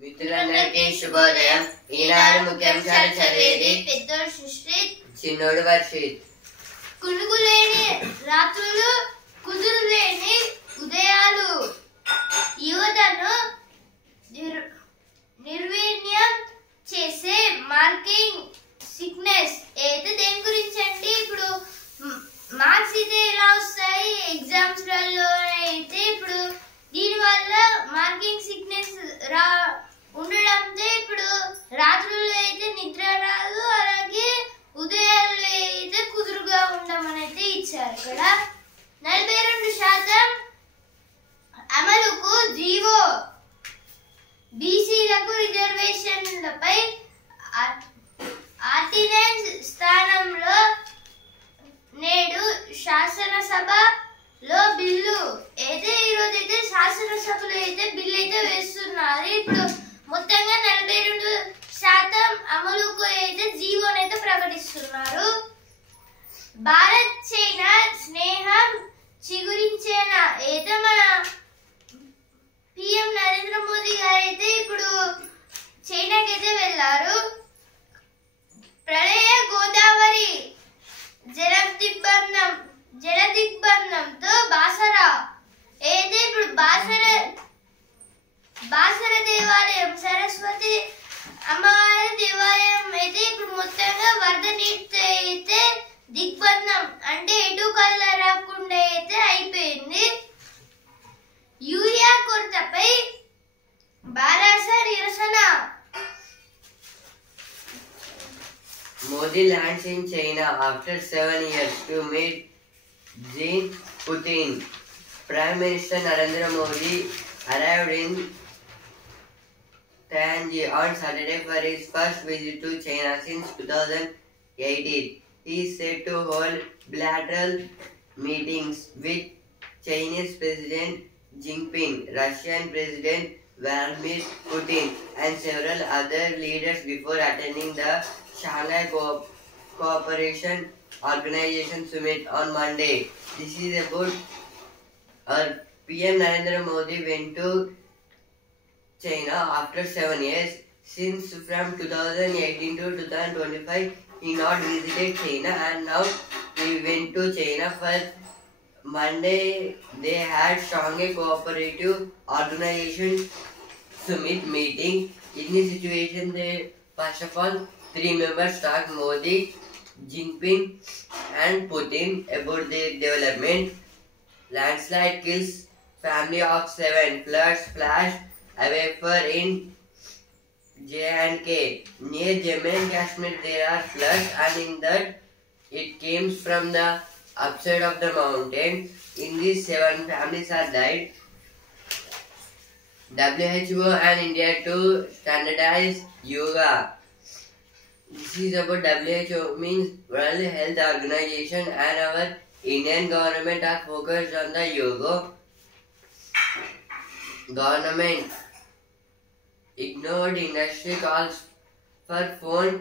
మిత్రులందరికీ శుభోదయం. ఈనాడు ముఖ్యాంశాలు చదివేది పెద్దోడు సుశ్రీత్, చిన్నోడు వర్షిత్. కునుగులేని రాత్రులు, కుదురులేని ఉదయాలు యువతను నిర్వీర్యం చేసే మార్కింగ్ సిక్నెస్ అయితే దేని గురించి అంటే ఇప్పుడు మార్క్స్ అయితే ఎలా వస్తాయి ఎగ్జామ్స్ లలో అయితే ఇప్పుడు దీని వల్ల మార్కింగ్ సిక్నెస్ ఉండడంతో ఇప్పుడు రాత్రుల్లో అయితే నిద్ర రాదు, అలాగే ఉదయాల్లో అయితే కుదురుగా ఉండమని అయితే ఇచ్చారు. ఇక్కడ 42% అమలుకు జీవో, బీసీలకు రిజర్వేషన్లపై ఆర్డినెన్స్ స్థానంలో నేడు శాసనసభలో బిల్లు అయితే ఈరోజు అయితే శాసనసభలో అయితే బిల్లు అయితే వేస్తున్నారు. ఇప్పుడు మొత్తంగా 42% అమలుకు అయితే జీవోని అయితే ప్రకటిస్తున్నారు. భారత్ చైనా స్నేహం చిగురించేనా అయితే మన పిఎం నరేంద్ర మోదీ గారు అయితే ఇప్పుడు చైనాకి అయితే వెళ్ళారు. ప్రళయ గోదావరి జలదిగ్బంధంతో బాసరా అయితే ఇప్పుడు బాసర దేవాలయం, సరస్వతి అమ్మవారి దేవాలయం అయితే ఇప్పుడు మొత్తంగా వరద నీటితో అయితే దిగ్బంధం అంటే ఎటు కళ్ళ రాకుండా అయితే అయిపోయింది. యూరియా కొరతపై బారాస నిరసన. Modi lands in China after 7 years to meet Xi Jinping. Prime Minister Narendra Modi arrived in Tianjin on Saturday for his first visit to China since 2018. He is set to hold bilateral meetings with Chinese President Xi Jinping, Russian President Vladimir Putin, and several other leaders before attending the Shanghai Cooperation Organization Summit on Monday. This is about PM Narendra Modi went to China after 7 years. Since from 2018 to 2025, he not visited China, and now he went to China for Monday. They had Shanghai Cooperative Organization Summit meeting. In this situation, they first of all 3 members talked Modi, Jinping, and Putin about their development. Landslide kills family of 7. Floods flash away for in J&K. Near Jammu and Kashmir there are floods, and in that it came from the upside of the mountain. In these 7 families are died. WHO and India to standardize yoga. This is about WHO means World Health Organization, and our Indian government are focused on the yoga. Government ignored industry calls for phone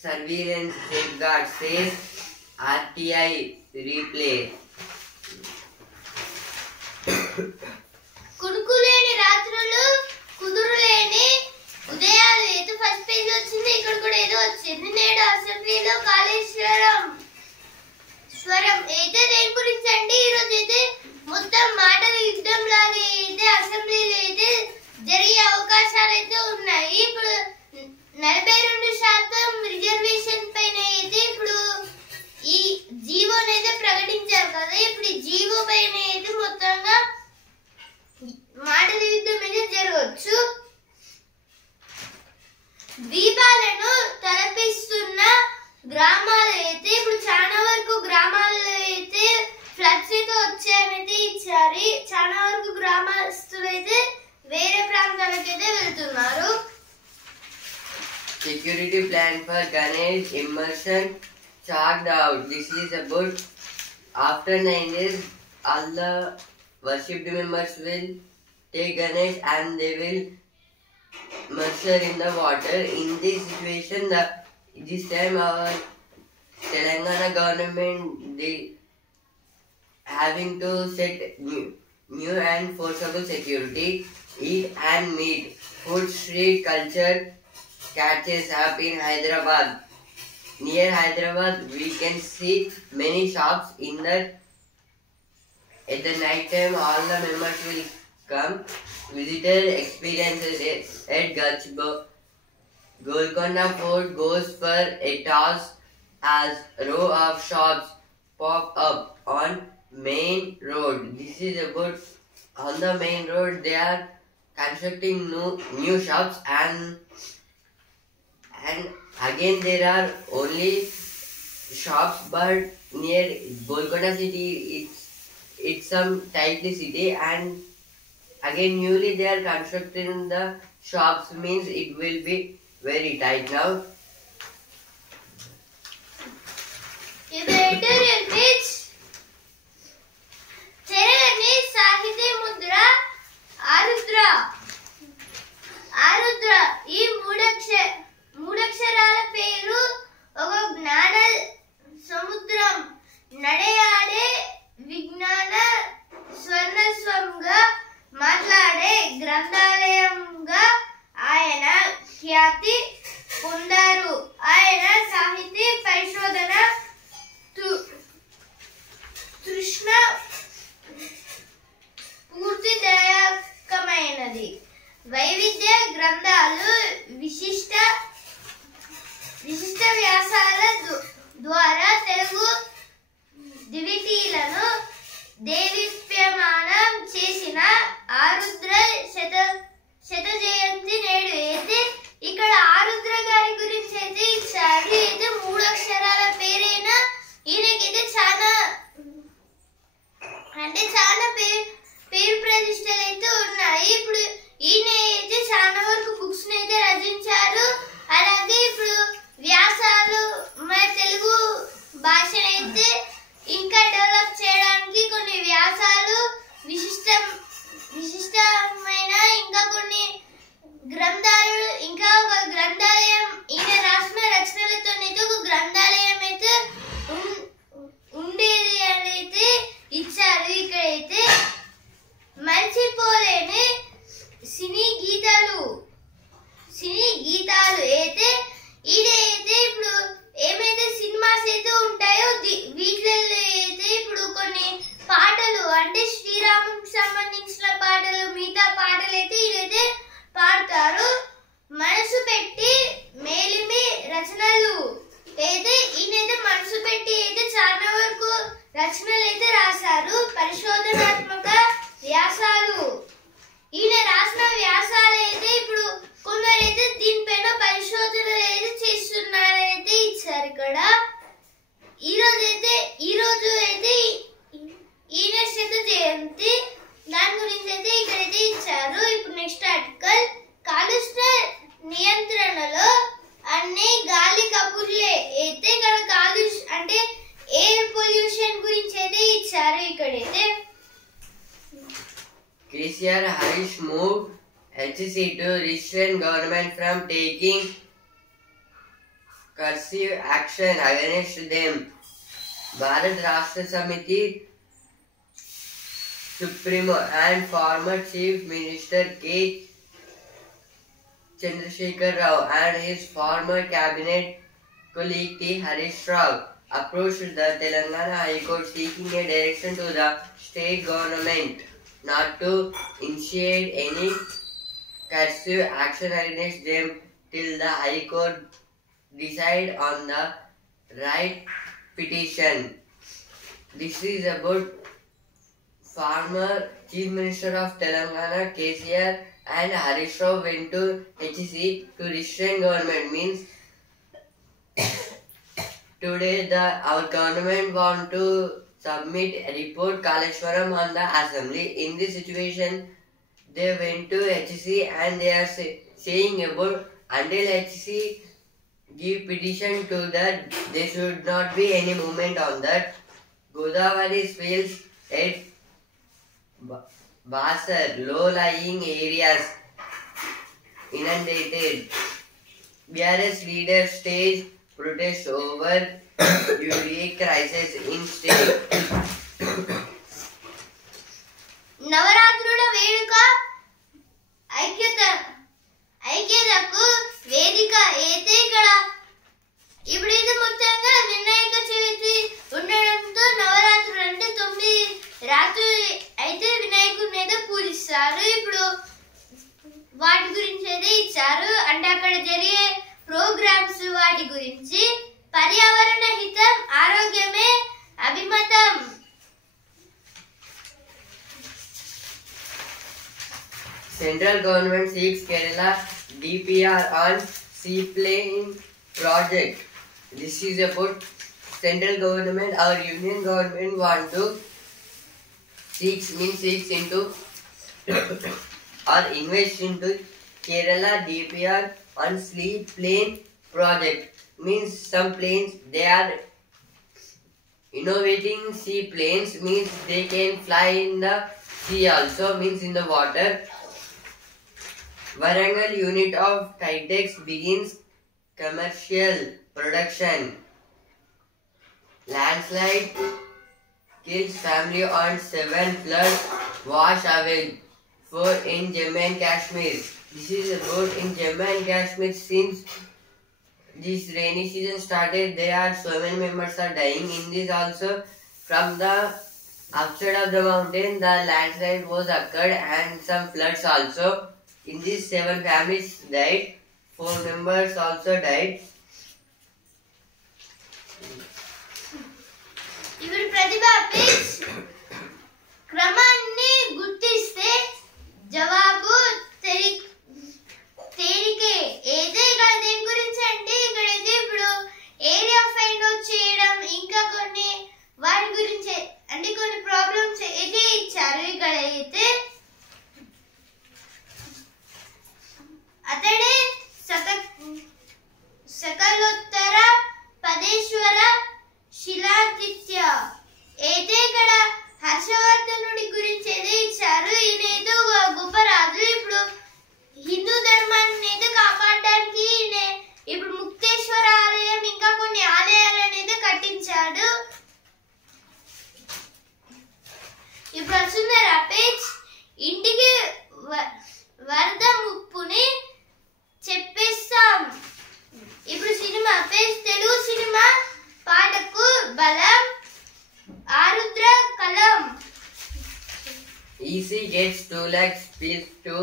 surveillance safeguards, says RTI replay. కునుకులేని రాత్రులు, కుదురులేని ఉదయాలు అయితే first page వచ్చింది. ఇక్కడ కూడా ఏదో వచ్చింది. నేడు అసెంబ్లీలో కాళేశ్వరం అయితే దేని గురించి అంటే ఈరోజు అయితే మొత్తం మాటల యుద్ధం లాగా అయితే అసెంబ్లీలో అయితే జరిగే అవకాశాలు అయితే ఉన్నాయి. ఇప్పుడు 42% రిజర్వేషన్ పైన అయితే ఇప్పుడు ఈ జీవోని అయితే ప్రకటించారు కదా. ఇప్పుడు ఈ జీవో పైన అయితే మొత్తంగా మాటల యుద్ధం అయితే జరగవచ్చు. ద్వీపాలను తలపిస్తున్న గ్రామాలు అయితే ఇప్పుడు చాలా వరకు గ్రామాల్లో అయితే ఫ్లడ్స్ అయితే వచ్చాయనైతే ఇచ్చారు. చాలా వరకు గ్రామస్తులు అయితే వేరే ప్రాంతాలకు అయితే వెళ్తున్నారు. Security plan for Ganesh immersion chalked out. This is about after 9 days, all the worshipped members will take Ganesh and they will immerse in the water. In this situation, this time our Telangana government they having to set new and forcible security. eat and meet. Food street culture catches up in Hyderabad. Near Hyderabad, we can see many shops in the at the night time. All the members will come. Visitor experiences at Gachbo. Golconda Fort goes for a toss as row of shops pop up on main road. This is about on the main road. They are constructing new shops and again there are only shops, but near Golconda city it's some tightly city, and again newly they are constructing the shops, means it will be very tight now. చెరగని సాహితీ ముద్ర ఆరుద్ర. ఆరుద్ర ఈ మూడక్షరాల పేరు ఒక జ్ఞాన సముద్రం, నడయాడే విజ్ఞాన స్వర్ణస్వంగా మాట్లాడే గ్రంథాలయంగా ఆయన ఖ్యాతి పొందారు. ఆయన సాహితీ పరిశోధన తృష్ణ పూర్తిదాయకమైనది. వైవిధ్య గ్రంథాలు విశిష్ట వ్యాసాల ద్వారా తెలుగు దివిటీలను దేదీప్యమానం చేసిన ఆరుద్ర శత జయంతి నేడు. అయితే ఇక్కడ ఆరుద్ర గారి గురించి అయితే ఇచ్చారు. అయితే 3 అక్షరాల పేరైనా ఈయనకైతే చాలా పేరు ప్రతిష్టలు అయితే ఉన్నాయి. ఇప్పుడు ఈయన అయితే చాలా వరకు బుక్స్ అయితే రచించారు. అలాగే ఇప్పుడు వ్యాసాలు మన తెలుగు భాషనైతే ఇంకా డెవలప్ చేయడానికి కొన్ని వ్యాసాలు విశిష్టమైన ఇంకా కొన్ని గ్రంథాలు, ఇంకా ఒక గ్రంథాలయం ఈయన రాసిన రచనలతోనైతే ఒక గ్రంథాలయం అయితే ఉండేది అని అయితే ఇచ్చారు. ఇక్కడైతే మర్చిపోలేని సినీ గీతాలు అయితే ఇదైతే ఇప్పుడు ఏమైతే సినిమాస్ అయితే ఉంటాయో వీటిల్లో అయితే ఇప్పుడు కొన్ని పాటలు అంటే శ్రీరాముకి సంబంధించిన పాటలు, మిగతా పాటలు అయితే ఇదైతే పాడతారు. మనసు పెట్టి మేలిమి రచనలు అయితే ఈయనైతే మనసు పెట్టి అయితే చాలా వరకు రచనలు అయితే రాశారు. పరిశోధనాత్మక వ్యాసాలు ఈయన రాసిన వ్యాసాలు అయితే ఇప్పుడు కొందరైతే దీనిపైన పరిశోధనలు అయితే చేస్తున్నారైతే ఇచ్చారు. ఇక్కడ ఈ రోజు అయితే ఈయన శత జయంతి, దాని గురించి అయితే ఇక్కడైతే ఇచ్చారు. ఇప్పుడు నెక్స్ట్ ఆర్టికల్, కాలుష్య నియంత్రణలో అన్ని గాలి కబుర్లే. అయితే ఇక్కడ కాలుష్య అంటే ఎయిర్ పొల్యూషన్ గురించి అయితే ఇచ్చారు. ఇక్కడైతే KCR Harish moved HC to restrain government from taking cursive action against them. Bharat Rashtra Samiti Supremo and former Chief Minister K. Chandrasekhar Rao and his former cabinet colleague T. Harish Rao approached the Telangana High Court seeking a direction to the state government not to initiate any cursive action against them till the High Court decide on the right petition. This is about former Chief Minister of Telangana KCR and Harish Rao went to HC to restrain government, means today our government want to submit a report Kaleshwaram on the assembly. In this situation, they went to HC and they are saying about until HC give petition to that, there should not be any movement on that. Godavari fields at Basar, low-lying areas inundated. BRS leaders staged protest over UDA crisis in state. నవరాత్రుల వేడుక ఐక్యతకు వేదిక అయితే ఇక్కడ ఇప్పుడు ఇది మొత్తంగా వినాయక చవితి ఉండడంతో నవరాత్రులు అంటే 9 రాత్రులు అయితే వినాయకుడిని అయితే పూజిస్తారు. ఇప్పుడు వాటి గురించి అయితే ఇచ్చారు, అంటే అక్కడ జరిగే ప్రోగ్రామ్స్ వాటి గురించి. పర్యావరణ హితం ఆరోగ్యమే అభిమతం. Central government seeks Kerala DPR on seaplane project. This is about central government or union government want to seeks into or invest into Kerala DPR on seaplane project. Means some planes they are innovating seaplanes, means they can fly in the sea also, means in the water. Warangal unit of Titex begins commercial production. Landslide kills family on 7 floods wash away 4 in Jammu and Kashmir. This is about in Jammu and Kashmir. Since this rainy season started, there are so many members are dying. In this also, from the upside of the mountain, the landslide was occurred and some floods also. In these 7 families died, 4 members also died. ఇప్పుడు ప్రతిభ pitch క్రమాన్ని గుర్తిస్తే జవాబు తేలికే. అయితే ఇక్కడ దేని గురించి అంటే ఇక్కడైతే ఇప్పుడు ఏరియా ఫైండ్ అవుట్ చేయడం, ఇంకా కొన్ని వాటి గురించి అంటే కొన్ని ప్రాబ్లమ్స్ అయితే ఇచ్చారు. ఇక్కడ అయితే అతడే సకలోత్తర పదేశ్వర శిలాదిత్య. అయితే ఇక్కడ హర్షవర్ధనుడి గురించి అయితే ఇచ్చారు. ఈయన అయితే గొప్ప రాజు. ఇప్పుడు హిందూ ధర్మాన్ని అయితే కాపాడడానికి ఇప్పుడు ముక్తేశ్వర ఆలయం ఇంకా కొన్ని ఆలయాలను అయితే కట్టించాడు. ఇప్పుడు వస్తుంది రపేజ్ ఇంటికి వరద ముప్పుని చెప్పేస్తాం. ఇప్పుడు సినిమా పేజ్ తెలుగు సినిమా పాటకు బలం ఆరుద్ర కలం. EC gets 2 lakh speech to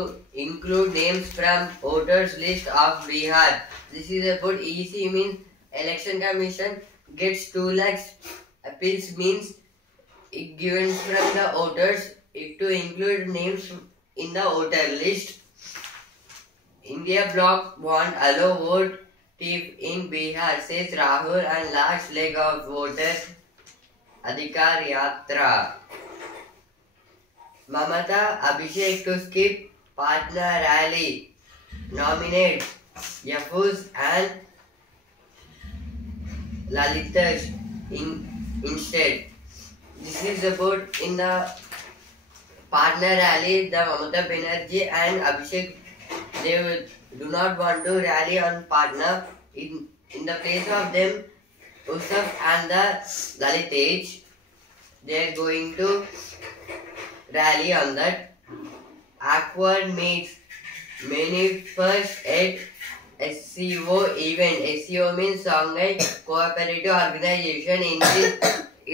include names from voters list of Bihar. This is about EC means Election Commission gets 2 lakh appeals, means it given from the voters to include names in the voter list. India bloc won't allow vote thief in Bihar, says Rahul and last leg of voter Adhikar Yatra. Mamata Abhishek to skip Patna rally. Nominate Yafuz and Lalitesh instead. This is about in the Patna rally, the Mamata Banerjee and Abhishek, they do not want to rally on Patna. In the place of them, Usaf and the Lalitesh, they are going to rally on that. Awkward meets manifest at SCO event. SCO means Shanghai Cooperative Organization. In this,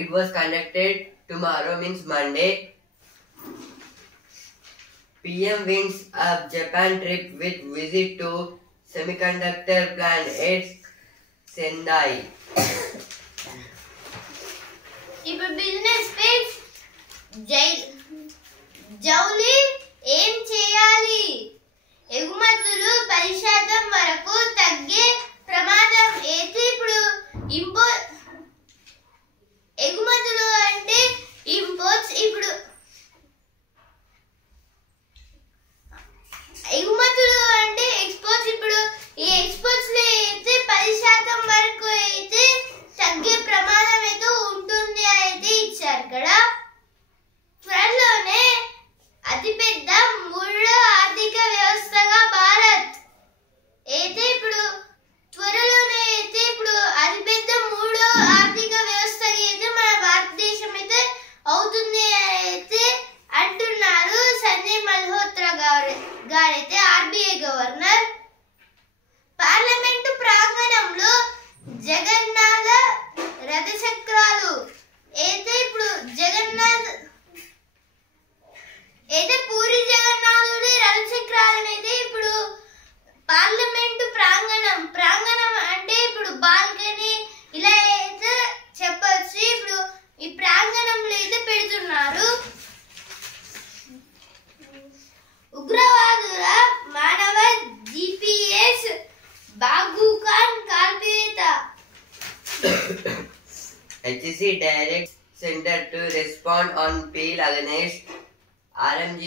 it was conducted tomorrow, means Monday. PM wins a Japan trip with visit to semiconductor plant at Sendai. ఇప్పుడు business page జౌలి ఏం చేయాలి? ఎగుమతులు 10% వరకు తగ్గే ప్రమాదం అయితే ఇప్పుడు ఎగుమతులు అంటే ఇంపోర్ట్స్. ఇప్పుడు ఎగుమతులు అంటే ఎక్స్పోర్ట్స్. ఇప్పుడు ఈ ఎక్స్పోర్ట్స్ లో అయితే 10% వరకు అయితే తగ్గే ప్రమాదం అయితే ఉంటుంది అయితే ఇచ్చారు. ఇక్కడ త్వరలోనే అతిపెద్ద 3వ ఆర్థిక HEC directs center to respond on appeal against RMG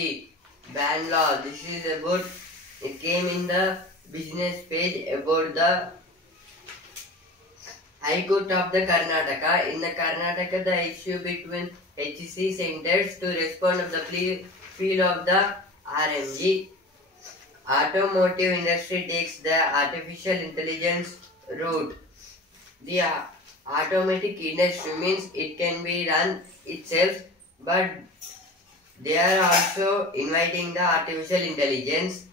ban law. This is about, it came in the business page about the High Court of the Karnataka. In the Karnataka, the issue between HEC centers to respond of the appeal of the RMG. Automotive industry takes the artificial intelligence route. The automatic industry means it can be run itself, but they are also inviting the artificial intelligence,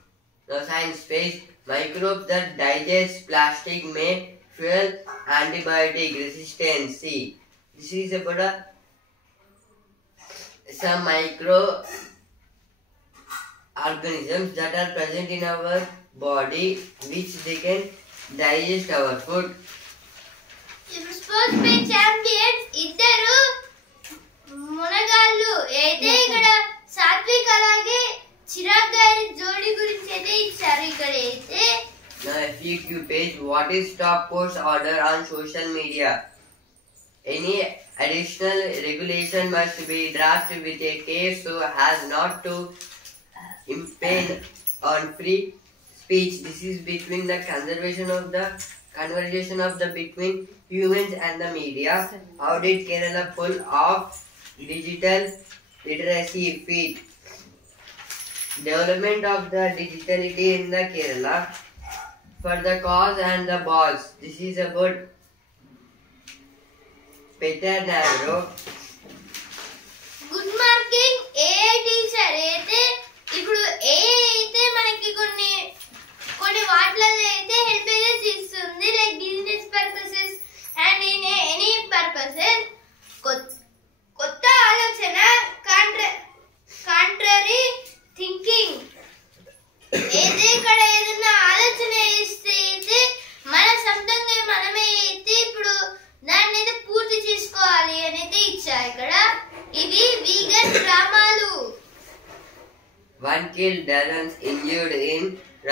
the science space, microbes that digest plastic may fuel antibiotic resistance. See, this is about some micro organisms that are present in our body which they can digest our food. ఇప్పుడు sports pay champions ఇద్దరు మునగాళ్ళు అయితే ఇక్కడ సాత్విక్ అలాగే చిరాగ్ గారి జోడీ గురించి అయితే ఇచ్చారు. ఇక్కడ అయితే Now FAQ page, what is top course order on social media? Any additional regulation must be drafted with a case so as not to impede on free speech. This is between the conversation of the between humans and the media. How did Kerala pull off digital literacy feat? Development of the digitality in the Kerala for the cause and the boss. This is about Peter Navro. Good marking AI teacher అయితే ఇప్పుడు AI అయితే మనకి కొన్ని వాటిలలో అయితే help ఇస్తుంది, like business purposes and in any purposes. కొత్త ఆలోచన, కాంట్రరీ థింకింగ్ అయితే ఇక్కడ ఏదైనా ఆలోచన ఇస్తే అయితే మన సొంతంగా మనమే అయితే ఇప్పుడు దాన్ని అయితే పూర్తి చేసుకోవాలి అని అయితే ఇచ్చారు. ఇక్కడ ఇవి వీగన్ డ్రామాలు. One killed, dozens injured in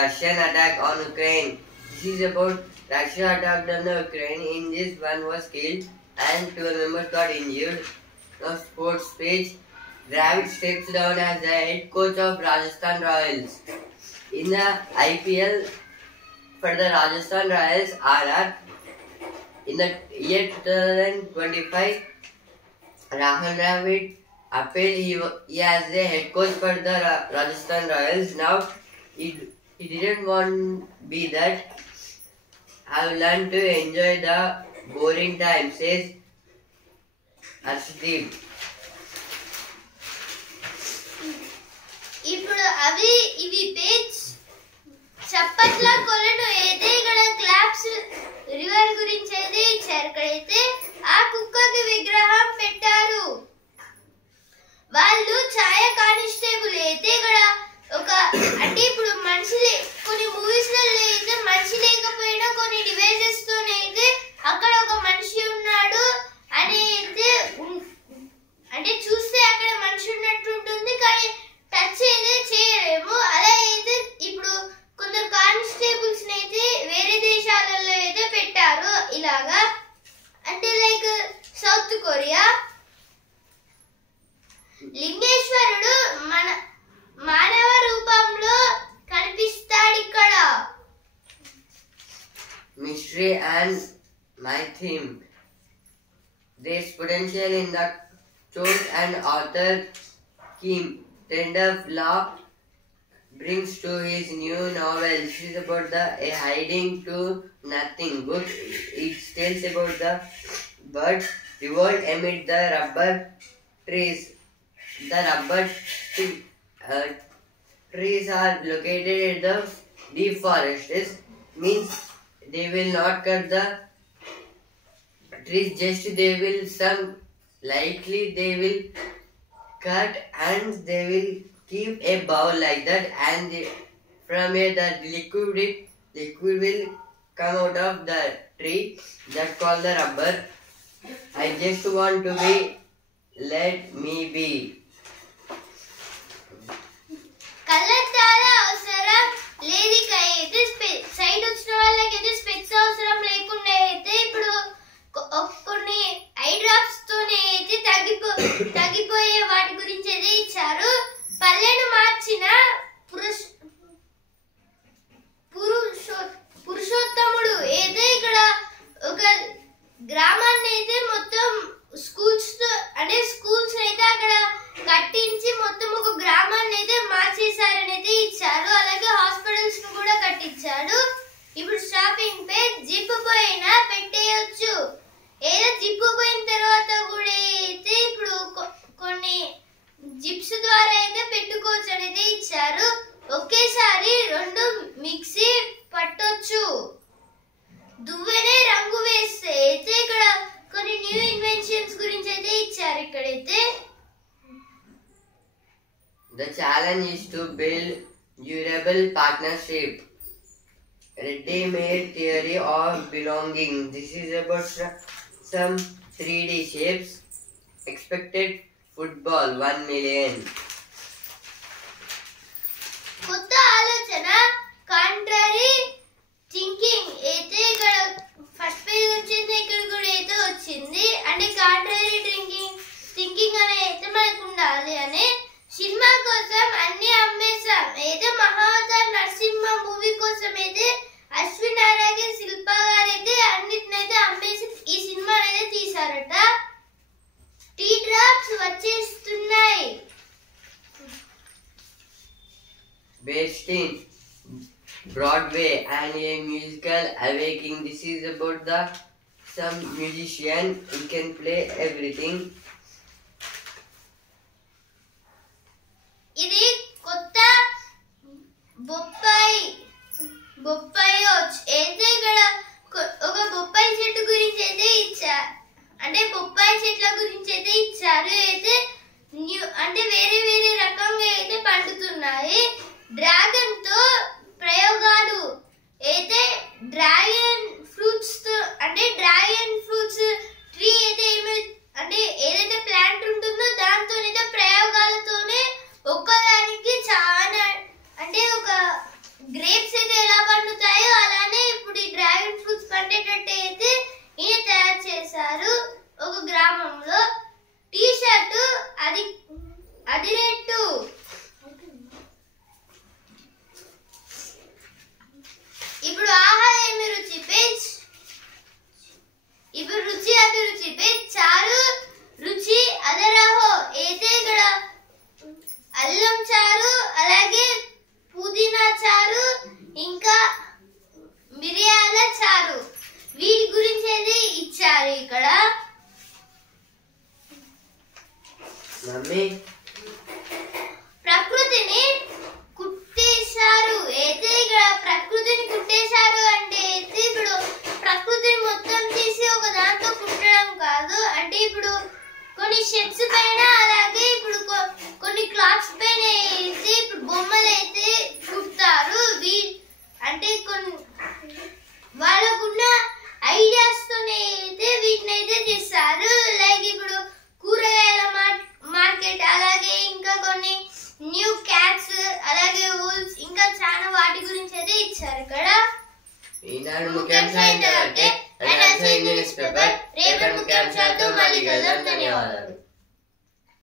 Russian attack on Ukraine. This is about Russia attacked on the Ukraine. In this, one was killed and 12 members got injured. Now sports page. Dravid steps down as the head coach of Rajasthan Royals. In the IPL for the Rajasthan Royals RR, in the year 2025, Rahul Dravid appealed he as the head coach for the Rajasthan Royals. Now he didn't want to be that. I've learned to enjoy the boring time, says Arshdeep. ఇప్పుడు ఇవి page చప్పట్ల కొలను అయితే ఇక్కడ claps river గురించి అయితే ఇచ్చారు. ఇక్కడైతే ఆ కుక్కకి విగ్రహం పెట్టారు. వాళ్ళు ఛాయ కానిస్టేబుల్ అయితే ఇక్కడ అంటే ఇప్పుడు కొన్ని మూవీస్ లలో అయితే మనిషి లేకపోయినా కొన్ని డివైసెస్ తోనైతే అక్కడ ఒక మనిషి ఉన్నాడు అని అయితే అంటే చూస్తే అక్కడ మనిషి ఉన్నట్టు ఉంటుంది, కానీ టచ్ అయితే చేయలేము. అలా అయితే ఇప్పుడు కొందరు కానిస్టేబుల్స్ అయితే వేరే దేశాలలో అయితే పెట్టారు ఇలాగా, అంటే లైక్ సౌత్ కొరియా. లింగేశ్వరుడు మానవ రూపంలో కనిపిస్తాడు ఇక్కడ. Mystery and my theme. There's potential in the choice and author Kim Tenderlock brings to his new novel. This is about a hiding to nothing book. It tells about the birds revolt amid the rubber trees. The rubber trees are located at the deep forests. Means they will not cut the trees, just they will likely they will cut and they will keep a bowl like that, and from here the liquid will come out of the tree, that's called the rubber. I just want to be, let me be. కళ్ళద్దాల అవసరం లేదు. అయితే side వచ్చిన వాళ్ళకి అయితే specs అవసరం లేకుండా అయితే ఇప్పుడు కొన్ని ఐ డ్రాప్స్ జిప్ పైన పెట్టేయొచ్చు. ఏదో జిప్ పోయిన తర్వాత కూడా అయితే ఇప్పుడు కొన్ని జిప్స్ ద్వారా అయితే పెట్టుకోవచ్చు అనేది ఇచ్చారు. ఒకేసారి రెండు మిక్సీ పట్టొచ్చు. దువ్వెనే రంగు వేస్తే అయితే ఇక్కడ కొన్ని న్యూ ఇన్వెన్షన్స్ గురించి అయితే ఇచ్చారు ఇక్కడైతే. The challenge is to build durable partnership. Ready-made theory of belonging. This is about some 3D shapes. Expected football 1 million. కొత్త ఆలోచన కాంట్రరీ థింకింగ్ అయితే ఇక్కడ ఫస్ట్ పేజ్ వచ్చింది. ఇక్కడ కూడా అయితే వచ్చింది. అంటే కాంట్రరీ థింకింగ్ అనేది అయితే మనకు ఉండాలి అని. సినిమా కోసం అన్ని అమ్మేశాం. అయితే మహావతార్ నరసింహ మూవీ కోసం అయితే అశ్విన్ అలాగే శిల్ప గారు అయితే అన్నిటినైతే అమ్మేసి ఈ సినిమా అనేది తీశారట. టీ డ్రాప్స్ వచ్చేస్తున్నాయి. Based in Broadway and a musical Awakening. This is about some musician who can play everything. ఇది కొత్త బొప్పాయి అయితే ఇక్కడ ఒక బొప్పాయి చెట్టు గురించి అయితే ఇచ్చారు. అంటే బొప్పాయి చెట్ల గురించి అయితే ఇచ్చారు. అయితే అంటే వేరే వేరే రకంగా అయితే పండుతున్నాయి. డ్రాగన్ తో ప్రయోగాలు అయితే డ్రాగన్ ఫ్రూట్స్ తో అంటే డ్రాగన్ ఫ్రూట్స్ ట్రీ అయితే అంటే ఏదైతే ప్లాంట్ ఉంటుందో దాంతోనైతే ప్రయోగాలతోనే ఒక్కదానికి చాలా అంటే ఒక గ్రేప్స్ అయితే ఎలా పండుతాయో అలానే ఇప్పుడు ఈ డ్రాగన్ ఫ్రూట్స్ పండేటట్టు అయితే ఈయన తయారు చేశారు ఒక గ్రామంలో. టీ షర్టు అది రేటు. ఇప్పుడు ఆహా ఏమి రుచి పేజ్. ఇప్పుడు రుచి అభిరుచి పేజ్. చారు రుచి అదరహో అయితే ఇక్కడ అల్లం చారు అలాగే పుదీనా చారు ఇంకా మిరియాల చారు వీటి గురించి అయితే ఇచ్చారు ఇక్కడ. ప్రకృతిని కుట్టేశారు అయితే ఇక్కడ ప్రకృతిని కుట్టేశారు అంటే అయితే ఇప్పుడు ప్రకృతిని మొత్తం తీసి ఒక దాంతో కుట్టడం కాదు. అంటే ఇప్పుడు కొన్ని షర్ట్స్ పైన అలాగే ఇప్పుడు కొన్ని క్లాత్స్ పైన అయితే ఇప్పుడు బొమ్మలు అయితే కుడతారు. అంటే కొన్ని వాళ్ళకున్న ఐడియాస్ తోనే అయితే వీటిని అయితే చేస్తారు. లైక్ ఇప్పుడు కూరగాయల మార్కెట్ అలాగే ఇంకా కొన్ని న్యూ క్యాట్స్ అలాగే వూల్స్ ఇంకా చాలా వాటి గురించి అయితే ఇచ్చారు ఇక్కడ. ఈనాడు ముఖ్యాంశాలు రేపటి ముఖ్యాంశాలతో మళ్ళీ కలుద్దాం. ధన్యవాదాలు.